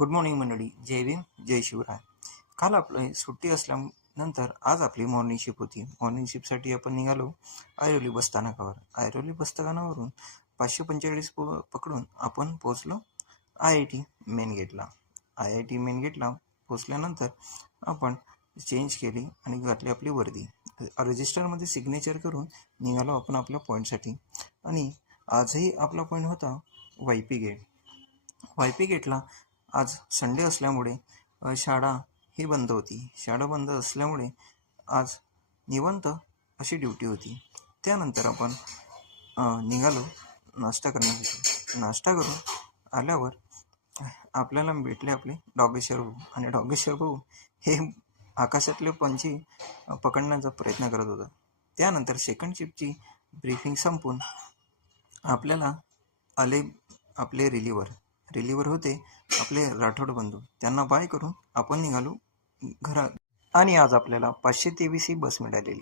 Good morning मंडळी. जय भीम, जय शिवराय. काल आपली सुट्टी असल्यानंतर आज आपली मॉर्निंग शिप होती. मॉर्निंग शिपसाठी आपण निघालो ऐरोली बसस्थानकावर. ऐरोली बसस्थानकावरून 545 पकडून आपण पोहोचलो IIT मेन गेटला. IIT मेन गेटला पोहोचल्यानंतर आपण चेंज केली आणि घातली आपली वर्दी. रजिस्टरमध्ये सिग्नेचर करून निघालो आपण आपल्या पॉईंटसाठी. आणि आजही आपला पॉईंट होता YP गेट. YP गेटला आज संडे असल्यामुळे शाळा ही बंद होती. शाळा बंद असल्यामुळे आज निवांत अशी ड्युटी होती. त्यानंतर आपण निघालो नाश्ता करण्यासाठी. नाश्ता करून आल्यावर आपल्याला भेटले आपले डॉगेश्वर भाऊ. आणि डॉगेश्वर भाऊ हे आकाशातले पंछी पकडण्याचा प्रयत्न करत होता. त्यानंतर सेकंड शिफ्टची ब्रीफिंग संपून आपल्याला आले आपले रिलीवर होते आपले राठोड बंधू. त्यांना बाय करून आपण निघालो घरात. आणि आज आपल्याला 523 ही बस मिळालेली.